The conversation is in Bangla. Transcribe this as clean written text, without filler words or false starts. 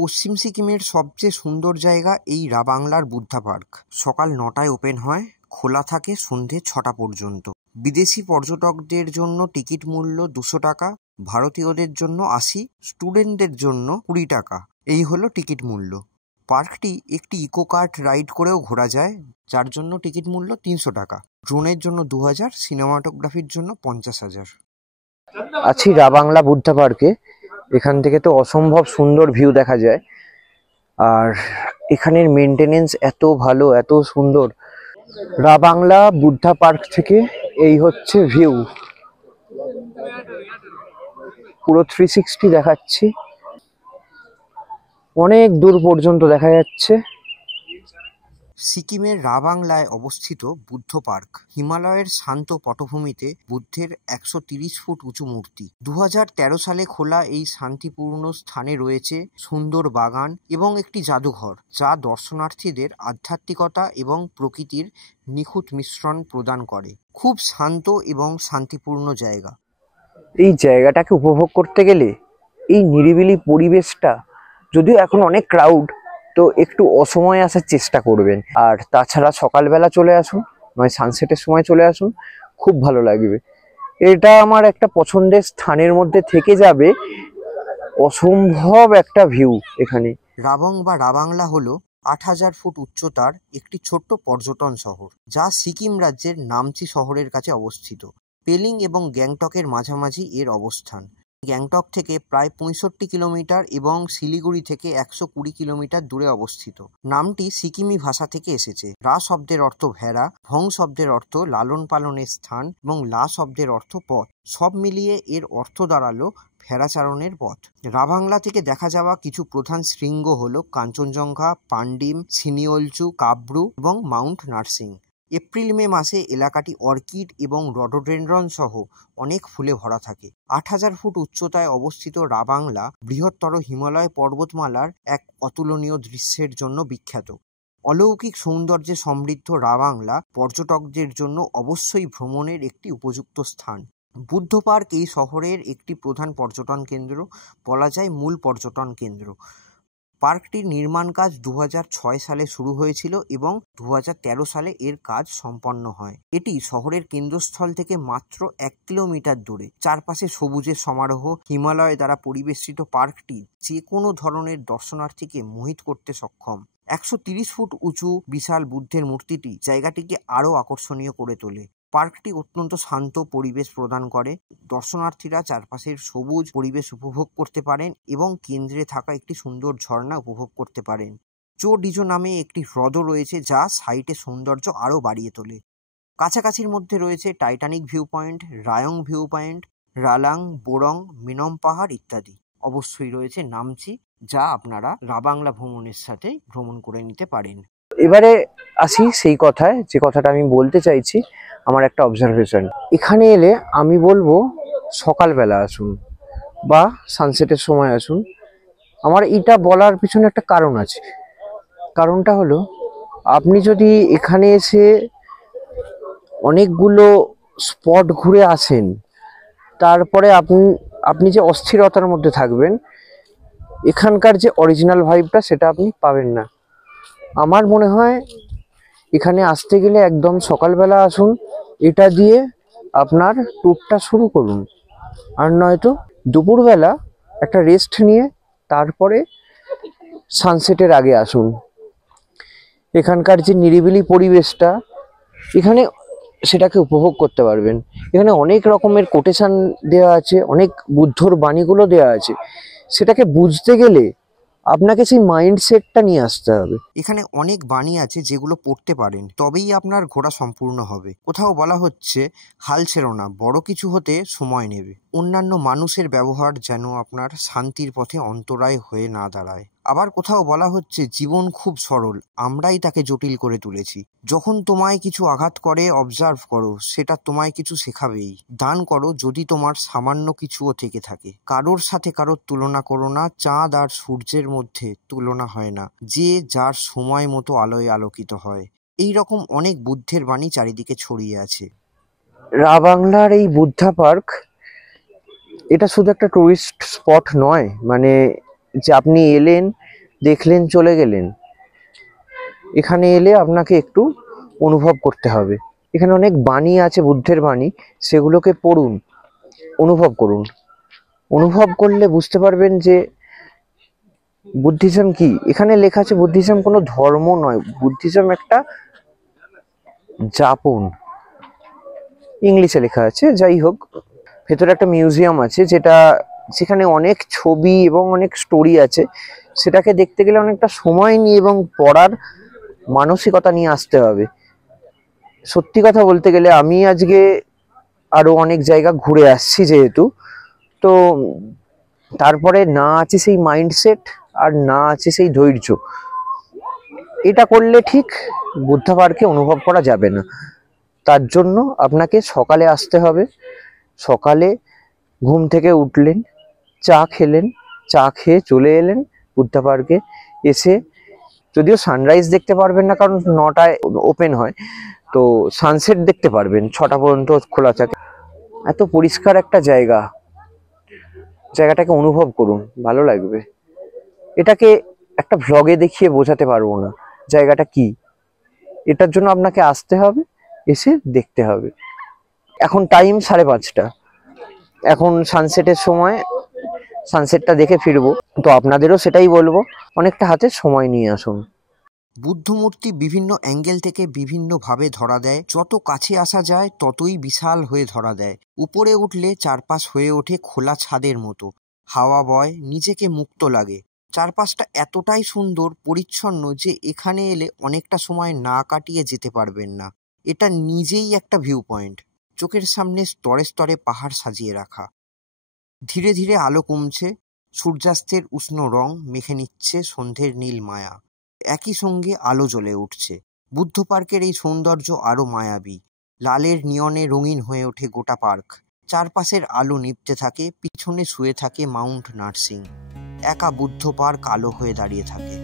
পশ্চিম সিকিমের সবচেয়ে সুন্দর জায়গা এই রাবাংলার বুদ্ধা পার্ক। সকাল 9টায় ওপেন হয়, খোলা থাকে সন্ধে 6টা পর্যন্ত। বিদেশি পর্যটকদের জন্য টিকিট মূল্য 200 টাকা, ভারতীয়দের জন্য 80, স্টুডেন্টদের জন্য 20 টাকা। এই হলো টিকিট মূল্য। পার্কটি একটি ইকো কার্ট রাইড করেও ঘোরা যায়, যার জন্য টিকিট মূল্য 300 টাকা। ড্রোনের জন্য 2000, সিনেমাটোগ্রাফির জন্য 50,000। আছি রাবাংলা বুদ্ধা পার্কে। এখান থেকে তো অসম্ভব সুন্দর ভিউ দেখা যায়, আর এখানের মেনটেনেন্স এত ভালো, এত সুন্দর। রাবাংলা বুদ্ধা পার্ক থেকে এই হচ্ছে ভিউ, পুরো 360 দেখাচ্ছি, অনেক দূর পর্যন্ত দেখা যাচ্ছে। সিকিমের রাবাংলায় অবস্থিত বুদ্ধ পার্ক হিমালয়ের শান্ত পটভূমিতে বুদ্ধের 130 ফুট উঁচু মূর্তি। 2013 সালে খোলা এই শান্তিপূর্ণ স্থানে রয়েছে সুন্দর বাগান এবং একটি জাদুঘর, যা দর্শনার্থীদের আধ্যাত্মিকতা এবং প্রকৃতির নিখুঁত মিশ্রণ প্রদান করে। খুব শান্ত এবং শান্তিপূর্ণ জায়গা। এই জায়গাটাকে উপভোগ করতে গেলে এই নিরিবিলি পরিবেশটা, যদিও এখন অনেক ক্রাউড, তো একটু অসময়ে আসার চেষ্টা করবেন। আর তাছাড়া সকালবেলা চলে আসুন, নয় সানসেটের সময় চলে আসুন, খুব ভালো লাগবে। এটা আমার একটা পছন্দের স্থানের মধ্যে থেকে যাবে। অসম্ভব একটা ভিউ এখানে। রাবং বা রাবাংলা হলো 8,000 ফুট উচ্চতার একটি ছোট্ট পর্যটন শহর, যা সিকিম রাজ্যের নামচি শহরের কাছে অবস্থিত। পেলিং এবং গ্যাংটকের মাঝামাঝি এর অবস্থান। গ্যাংটক থেকে প্রায় 65 কিলোমিটার এবং শিলিগুড়ি থেকে 120 কিলোমিটার দূরে অবস্থিত। নামটি সিকিমি ভাষা থেকে এসেছে। রা শব্দের অর্থ ভেড়া, ভং শব্দের অর্থ লালন পালনের স্থান এবং লা শব্দের অর্থ পথ। সব মিলিয়ে এর অর্থ দাঁড়ালো ভেড়াচারণের পথ। রাবাংলা থেকে দেখা যাওয়া কিছু প্রধান শৃঙ্গ হল কাঞ্চনজঙ্ঘা, পান্ডিম, সিনিওলচু, কাব্রু এবং মাউন্ট নার্সিং। এপ্রিল-মে মাসে এলাকাটি অর্কিড এবং রডোডেনড্রন সহ অনেক ফুলে ভরা থাকে। 8,000 ফুট উচ্চতায় অবস্থিত রাবাংলা বৃহত্তর হিমালয় পর্বতমালার এক অতুলনীয় দৃশ্যের জন্য বিখ্যাত। অলৌকিক সৌন্দর্যে সমৃদ্ধ রাবাংলা পর্যটকদের জন্য অবশ্যই ভ্রমণের একটি উপযুক্ত স্থান। বুদ্ধ পার্ক এই শহরের একটি প্রধান পর্যটন কেন্দ্র, বলা যায় মূল পর্যটন কেন্দ্র। পার্কটির নির্মাণ কাজ 2006 সালে শুরু হয়েছিল এবং 2013 সালে এর কাজ সম্পন্ন হয়। এটি শহরের কেন্দ্রস্থল থেকে মাত্র 1 কিলোমিটার দূরে। চারপাশে সবুজের সমারোহ, হিমালয় দ্বারা পরিবেষ্টিত পার্কটি যে কোনো ধরনের দর্শনার্থীকে মোহিত করতে সক্ষম। 130 ফুট উঁচু বিশাল বুদ্ধের মূর্তিটি জায়গাটিকে আরও আকর্ষণীয় করে তোলে। পার্কটি অত্যন্ত শান্ত পরিবেশ প্রদান করে। দর্শনার্থীরা চারপাশের সবুজ পরিবেশ উপভোগ করতে পারেন এবং কেন্দ্রে থাকা একটি সুন্দর ঝর্ণা উপভোগ করতে পারেন। চো ডিজো নামে একটি হ্রদও রয়েছে, যা সাইটের সৌন্দর্য আরও বাড়িয়ে তোলে। কাছাকাছির মধ্যে রয়েছে Titanic view point, Rayong view point, Ralang, Borong, Minom পাহাড় ইত্যাদি। অবশ্যই রয়েছে নামচি, যা আপনারা রাবাংলা ভ্রমণের সাথে ভ্রমণ করে নিতে পারেন। এবারে আসি সেই কথায়, যে কথাটা আমি বলতে চাইছি, আমার একটা অবজারভেশন। এখানে এলে আমি বলবো সকালবেলা আসুন বা সানসেটের সময় আসুন। আমার এটা বলার পিছনে একটা কারণ আছে। কারণটা হলো, আপনি যদি এখানে এসে অনেকগুলো স্পট ঘুরে আসেন, তারপরে আপনি যে অস্থিরতার মধ্যে থাকবেন, এখানকার যে অরিজিনাল ভাইবটা সেটা আপনি পাবেন না। আমার মনে হয় এখানে আসতে গেলে একদম সকালবেলা আসুন, এটা দিয়ে আপনার ট্যুরটা শুরু করুন। আর নয়তো দুপুরবেলা একটা রেস্ট নিয়ে তারপরে সানসেটের আগে আসুন। এখানকার যে নিরিবিলি পরিবেশটা, এখানে সেটাকে উপভোগ করতে পারবেন। এখানে অনেক রকমের কোটেশন দেওয়া আছে, অনেক বুদ্ধর বাণীগুলো দেওয়া আছে। সেটাকে বুঝতে গেলে আপনাকে সেই মাইন্ডসেটটা নিয়ে আসতে হবে। এখানে অনেক বাণী আছে যেগুলো পড়তে পারেন, তবেই আপনার ঘোরা সম্পূর্ণ হবে। কোথাও বলা হচ্ছে, হাল ছেড়ো না, বড় কিছু হতে সময় নেবে। অন্যান্য মানুষের ব্যবহার যেন আপনার শান্তির পথে অন্তরায় হয়ে না দাঁড়ায়। আবার কোথাও বলা হচ্ছে, জীবন খুব সরল, আমরাই তাকে জটিল করে তুলেছি। যখন তোমায় কিছু আঘাত করে, অবজার্ভ করো, সেটা তোমায় কিছু শেখাবেই। দান করো যদি তোমার সামান্য কিছুও থেকে থাকে। কারোর সাথে কারোর তুলনা করো না, চাঁদ আর সূর্যের মধ্যে তুলনা হয় না, যে যার সময় মতো আলোয় আলোকিত হয়। এই রকম অনেক বুদ্ধের বাণী চারিদিকে ছড়িয়ে আছে। রাবাংলার এই বুদ্ধা পার্ক, এটা শুধু একটা টুরিস্ট স্পট নয়, মানে যে আপনি এলেন দেখলেন চলে গেলেন। এখানে এলে আপনাকে একটু অনুভব করতে হবে। এখানে অনেক বাণী আছে, বুদ্ধের বাণী, সেগুলোকে পড়ুন, অনুভব করুন। অনুভব করলে বুঝতে পারবেন যে বুদ্ধিজম কি। এখানে লেখা আছে বুদ্ধিজম কোনো ধর্ম নয়, বুদ্ধিজম একটা যাপন, ইংলিশে লেখা আছে। যাই হোক, ভেতরে একটা মিউজিয়াম আছে যেখানে অনেক ছবি এবং অনেক স্টোরি আছে। সেটাকে দেখতে গেলে অনেকটা সময় নিয়ে এবং পড়ার মানসিকতা নিয়ে আসতে হবে। সত্যি কথা বলতে গেলে আমি আজকে আরো অনেক জায়গা ঘুরে আসছি যেহেতু, তো তারপরে না আছে সেই মাইন্ডসেট আর না আছে সেই ধৈর্য। এটা করলে ঠিক বুদ্ধা পার্কে অনুভব করা যাবে না। তার জন্য আপনাকে সকালে আসতে হবে। সকালে ঘুম থেকে উঠলেন, চা খেলেন, চা খেয়ে চলে এলেন বুদ্ধা পার্কে। এসে যদিও সানরাইজ দেখতে পারবেন না, কারণ 9টায় ওপেন হয়, তো সানসেট দেখতে পারবেন। 6টা পর্যন্ত খোলা থাকে। এত পরিষ্কার একটা জায়গাটাকে অনুভব করুন, ভালো লাগবে। এটাকে একটা ভ্লগে দেখিয়ে বোঝাতে পারবো না জায়গাটা কি। এটার জন্য আপনাকে আসতে হবে, এসে দেখতে হবে। এখন টাইম 5:30, এখন সানসেটের সময়, সানসেটটা দেখে ফিরবো। তো আপনাদেরও সেটাই বলবো, অনেকটা হাতে সময় নিয়ে আসুন। বুদ্ধমূর্তি বিভিন্ন অ্যাঙ্গেল থেকে বিভিন্নভাবে ধরা দেয়। যত কাছে আসা যায় ততই বিশাল হয়ে ধরা দেয়। উপরে উঠলে চারপাশ হয়ে ওঠে খোলা ছাদের মতো। হাওয়া বয়, নিজেকে মুক্ত লাগে। চারপাশটা এতটাই সুন্দর পরিচ্ছন্ন যে এখানে এলে অনেকটা সময় না কাটিয়ে যেতে পারবেন না। এটা নিজেই একটা ভিউ পয়েন্ট। চোখের সামনে স্তরে স্তরে পাহাড় সাজিয়ে রাখা। ধীরে ধীরে আলো কমছে, সূর্যাস্তের উষ্ণ রং মেখে নিচ্ছে সন্ধ্যের নীল মায়া। একই সঙ্গে আলো জ্বলে উঠছে। বুদ্ধ পার্কের এই সৌন্দর্য আরো মায়াবী। লালের নিয়নে রঙিন হয়ে ওঠে গোটা পার্ক। চারপাশের আলো নিভতে থাকে, পিছনে শুয়ে থাকে মাউন্ট নার্সিং। একা বুদ্ধ পার্ক আলো হয়ে দাঁড়িয়ে থাকে।